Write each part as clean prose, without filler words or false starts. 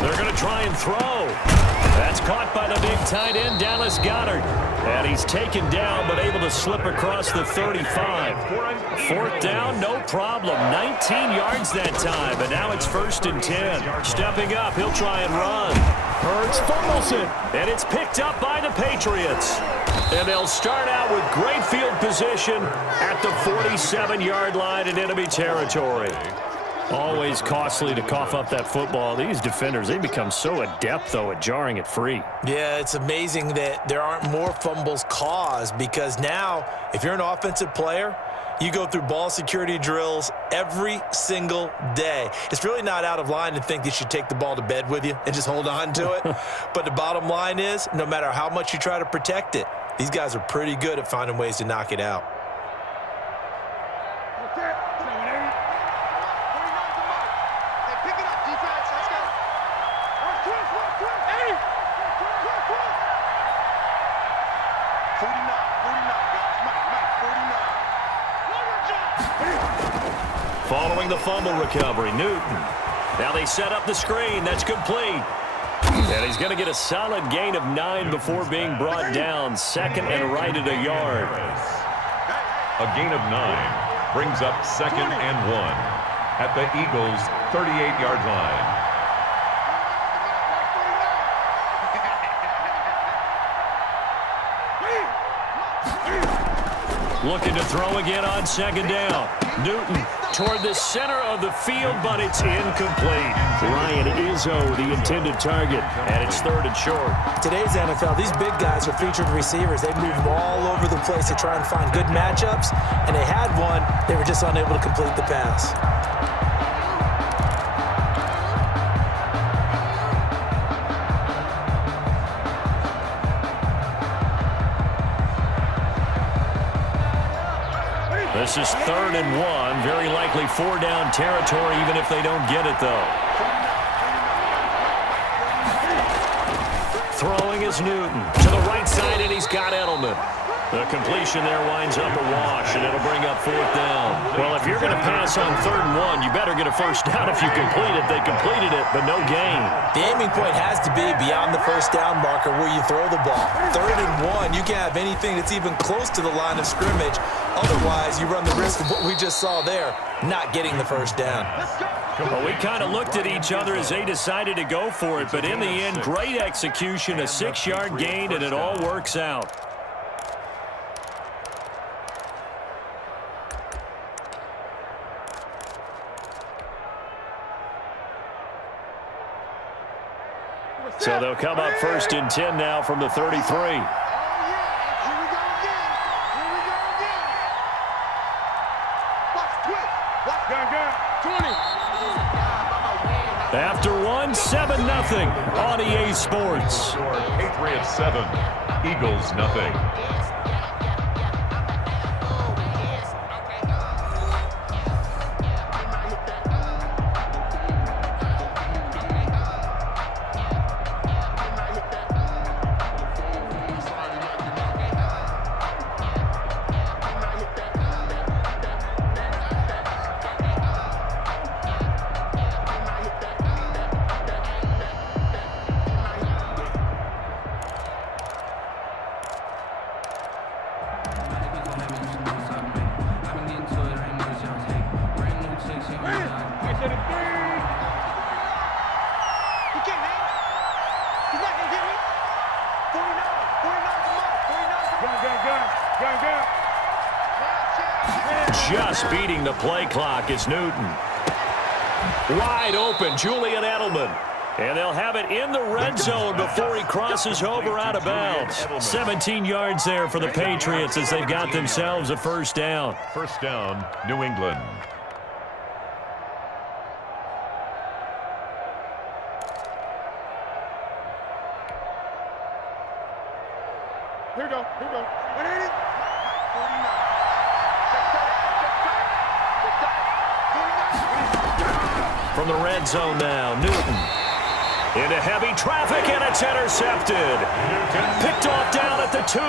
They're going to try and throw. That's caught by the big tight end, Dallas Goedert. And he's taken down, but able to slip across the 35. Fourth down, no problem. 19 yards that time, and now it's 1st and 10. Stepping up, he'll try and run. Hurts fumbles it, and it's picked up by the Patriots. And they'll start out with great field position at the 47-yard line in enemy territory. Always costly to cough up that football. These defenders, they become so adept, though, at jarring it free. Yeah, it's amazing that there aren't more fumbles caused, because now, if you're an offensive player, you go through ball security drills every single day. It's really not out of line to think you should take the ball to bed with you and just hold on to it. But the bottom line is, no matter how much you try to protect it, these guys are pretty good at finding ways to knock it out. Following the fumble recovery, Newton. Now they set up the screen. That's complete. And he's going to get a solid gain of 9 before being brought down. Second and right at a yard. A gain of 9 brings up 2nd and 1 at the Eagles' 38-yard line. Looking to throw again on 2nd down. Newton toward the center of the field, but it's incomplete. Ryan Izzo, the intended target, and it's 3rd and short. Today's NFL, these big guys are featured receivers. They move them all over the place to try and find good matchups, and they had one. They were just unable to complete the pass. This is 3rd and 1. Very likely 4-down territory, even if they don't get it, though. Throwing is Newton. To the right side, and he's got Edelman. The completion there winds up a wash, and it'll bring up 4th down. Well, if you're going to pass on 3rd and 1, you better get a 1st down if you complete it. They completed it, but no gain. The aiming point has to be beyond the 1st down marker where you throw the ball. 3rd and 1, you can't have anything that's even close to the line of scrimmage. Otherwise, you run the risk of what we just saw there, not getting the 1st down. Well, we kind of looked at each other as they decided to go for it, but in the end, great execution, a 6-yard gain, and it all works out. So they'll come up 1st and 10 now from the 33. After one, 7-0 on EA Sports. Patriots 7, Eagles nothing. Just beating the play clock is Newton. Wide open, Julian Edelman. And they'll have it in the red zone before he crosses over out of bounds. 17 yards there for the Patriots as they've got themselves a 1st down. 1st down, New England. Here we go. 180. From the red zone now, Newton. Into heavy traffic, and it's intercepted. Picked off down at the 2.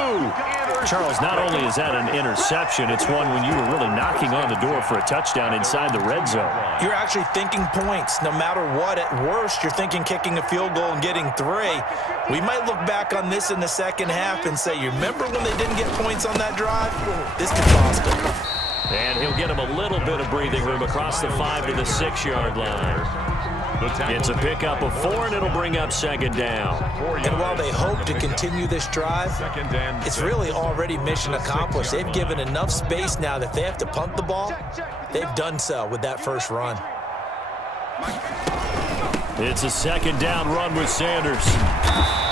Charles, not only is that an interception, it's one when you were really knocking on the door for a touchdown inside the red zone. You're actually thinking points. No matter what, at worst, you're thinking kicking a field goal and getting 3. We might look back on this in the second half and say, you remember when they didn't get points on that drive? This could cost them. And he'll get him a little bit of breathing room across the 5 to the 6-yard line. It's a pickup of 4, and it'll bring up second down. And while they hope to continue this drive, it's really already mission accomplished. They've given enough space now that if they have to punt the ball, they've done so with that first run. It's a second down run with Sanders.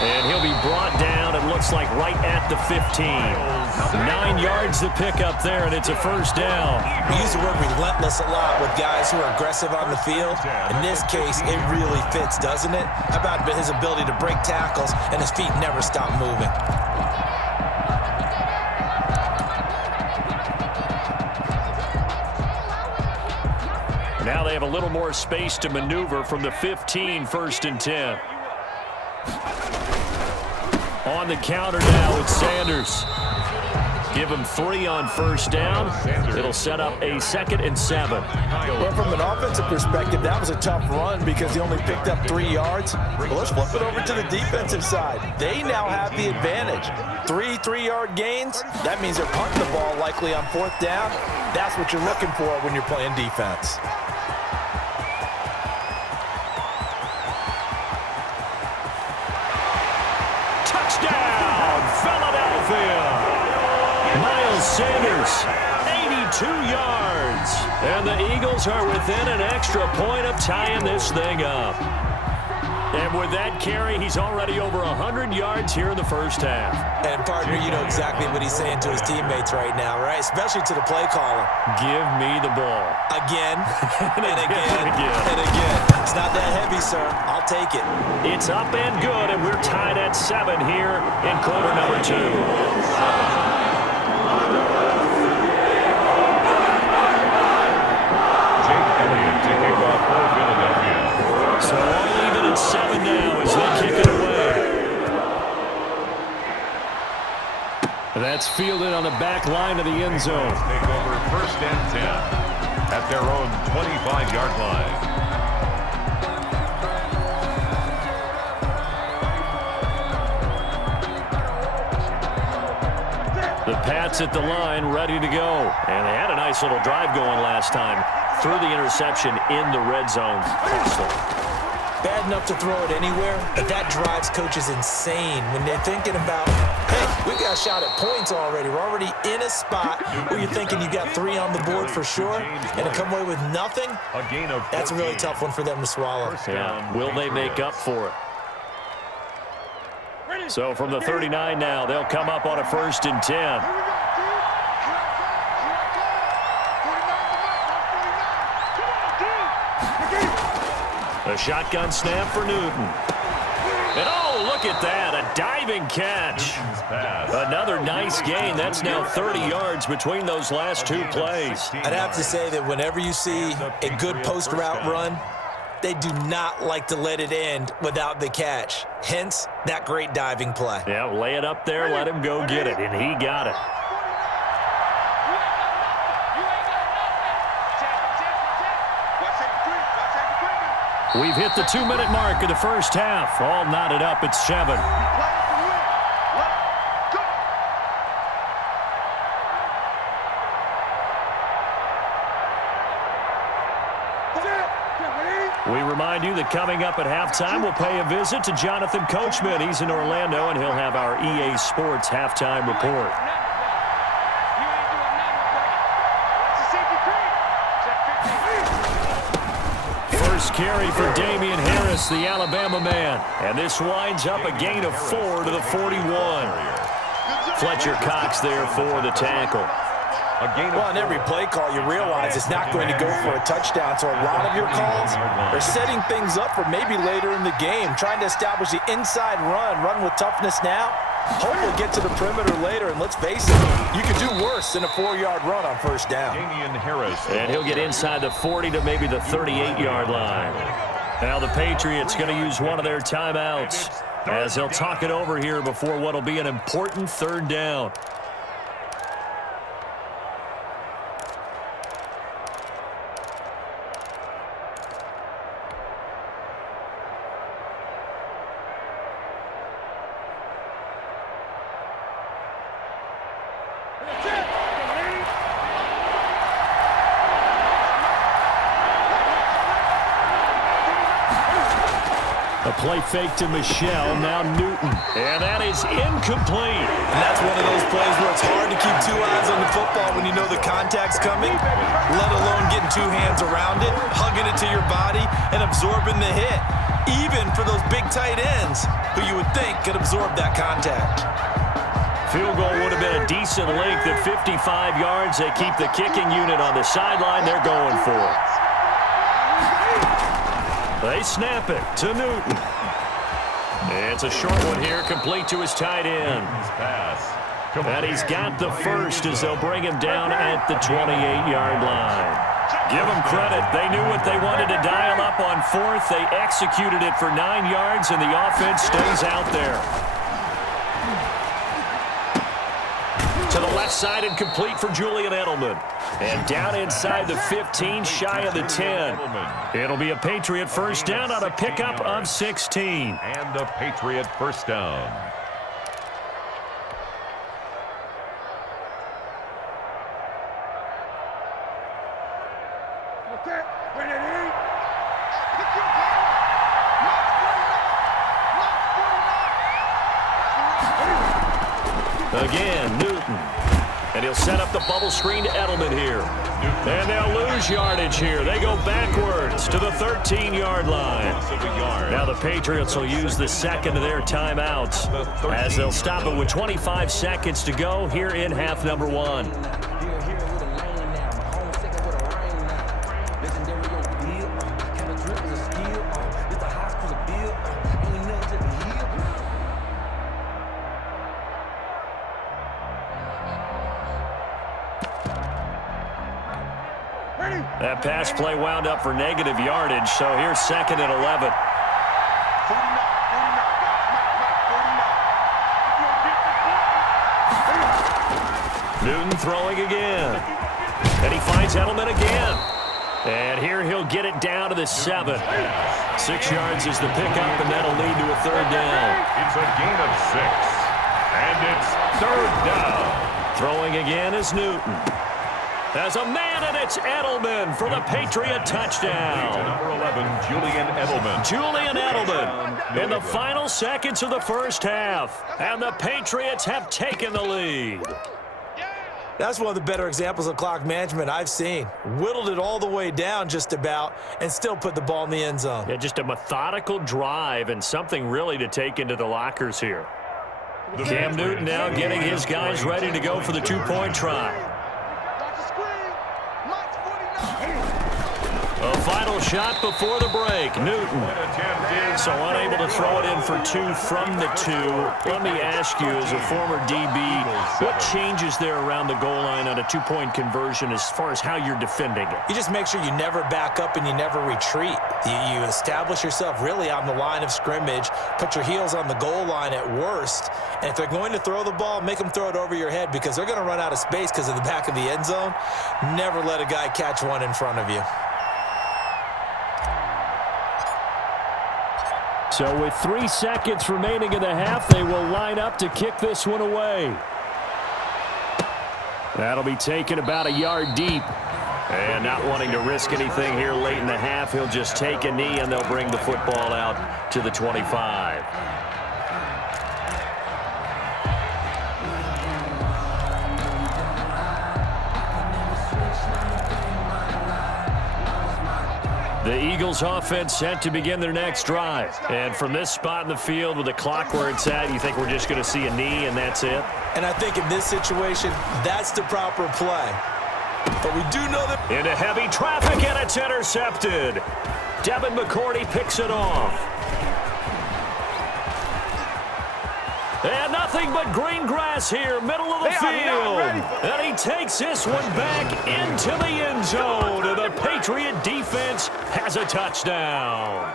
And he'll be brought down, it looks like, right at the 15. 9 yards to pick up there, and it's a first down. We use the word relentless a lot with guys who are aggressive on the field. In this case, it really fits, doesn't it? How about his ability to break tackles and his feet never stop moving? Now they have a little more space to maneuver from the 15, 1st and 10. On the counter now with Sanders. Give him 3 on first down. It'll set up a 2nd and 7. Well, from an offensive perspective, that was a tough run because he only picked up 3 yards. Well, let's flip it over to the defensive side. They now have the advantage. 3 3-yard gains. That means they're punting the ball likely on 4th down. That's what you're looking for when you're playing defense. Touchdown, Philadelphia! Miles Sanders, 82 yards. And the Eagles are within an extra point of tying this thing up. And with that carry, he's already over 100 yards here in the first half. And, partner, you know exactly what he's saying to his teammates right now, right? Especially to the play caller. Give me the ball. Again, and again, and again. and again. It's not that heavy, sir. I'll take it. It's up and good, and we're tied at 7 here in quarter number 2. So all even at 7 now as they kick it away. That's fielded on the back line of the end zone. Take over 1st and 10 at their own 25-yard line. The Pats at the line, ready to go. And they had a nice little drive going last time. Threw the interception in the red zone. Costly. Bad enough to throw it anywhere, but that drives coaches insane when they're thinking about, hey, we've got a shot at points already. We're already in a spot where you're thinking you got 3 on the board for sure, and to come away with nothing, that's a really tough one for them to swallow. Yeah. Will they make up for it? So from the 39 now, they'll come up on a 1st and 10. A shotgun snap for Newton. And oh, look at that, a diving catch. Another nice gain. That's now 30 yards between those last 2 plays. I'd have to say that whenever you see a good post route run, they do not like to let it end without the catch. Hence, that great diving play. Yeah, lay it up there, let him go get it, and he got it. We've hit the 2-minute mark of the first half. All knotted up at 7. We remind you that coming up at halftime, we'll pay a visit to Jonathan Coachman. He's in Orlando, and he'll have our EA Sports halftime report. First carry for Damian Harris, the Alabama man. And this winds up a gain of 4 to the 41. Fletcher Cox there for the tackle. Well, on every play call, you realize it's not going to go for a touchdown. So a lot of your calls are setting things up for maybe later in the game, trying to establish the inside run with toughness now. Hope we'll get to the perimeter later, and let's face it, you could do worse than a 4-yard run on first down. And he'll get inside the 40 to maybe the 38-yard line. Now the Patriots going to use one of their timeouts as they'll talk it over here before what will be an important 3rd down. A play fake to Michelle, now Newton. And that is incomplete. And that's one of those plays where it's hard to keep 2 eyes on the football when you know the contact's coming, let alone getting 2 hands around it, hugging it to your body, and absorbing the hit, even for those big tight ends who you would think could absorb that contact. Field goal would have been a decent length at 55 yards. They keep the kicking unit on the sideline. They're going for it. They snap it to Newton. It's a short one here, complete to his tight end. And he's got the first as they'll bring him down at the 28-yard line. Give them credit. They knew what they wanted to dial up on fourth. They executed it for 9 yards, and the offense stays out there. To the left side and complete for Julian Edelman. And down inside the 15, shy of the 10. It'll be a Patriot first down on a pickup of 16. And a Patriot first down. Okay, when it ain't. Again, Newton. And he'll set up the bubble screen to Edelman here. And they'll lose yardage here. They go backwards to the 13-yard line. Now the Patriots will use the second of their timeouts as they'll stop it with 25 seconds to go here in half number 1. That pass play wound up for negative yardage, so here's second and 11. Newton throwing again. And he finds Edelman again. And here he'll get it down to the 7. 6 yards is the pickup, and that'll lead to a third down. It's a gain of 6. And it's third down. Throwing again is Newton. As a man, and it's Edelman for the Patriot touchdown. Number 11, Julian Edelman. Julian Edelman in the final seconds of the first half. And the Patriots have taken the lead. That's one of the better examples of clock management I've seen. Whittled it all the way down just about and still put the ball in the end zone. Yeah, just a methodical drive and something really to take into the lockers here. Cam Newton now getting his guys ready to go for the 2-point try. A final shot before the break. Newton. So unable to throw it in for 2 from the 2. Let me ask you, as a former DB, what changes there around the goal line on a 2-point conversion as far as how you're defending it? You just make sure you never back up and you never retreat. You establish yourself really on the line of scrimmage, put your heels on the goal line at worst, and if they're going to throw the ball, make them throw it over your head because they're going to run out of space because of the back of the end zone. Never let a guy catch one in front of you. So with 3 seconds remaining in the half, they will line up to kick this one away. That'll be taken about a yard deep. And not wanting to risk anything here late in the half, he'll just take a knee and they'll bring the football out to the 25. The Eagles offense set to begin their next drive. And from this spot in the field with the clock where it's at, you think we're just going to see a knee and that's it? And I think in this situation, that's the proper play. But we do know that... Into heavy traffic, and it's intercepted. Devin McCourty picks it off. And nothing but green grass here, middle of the field. And he takes this one back into the end zone. And the Patriot defense has a touchdown.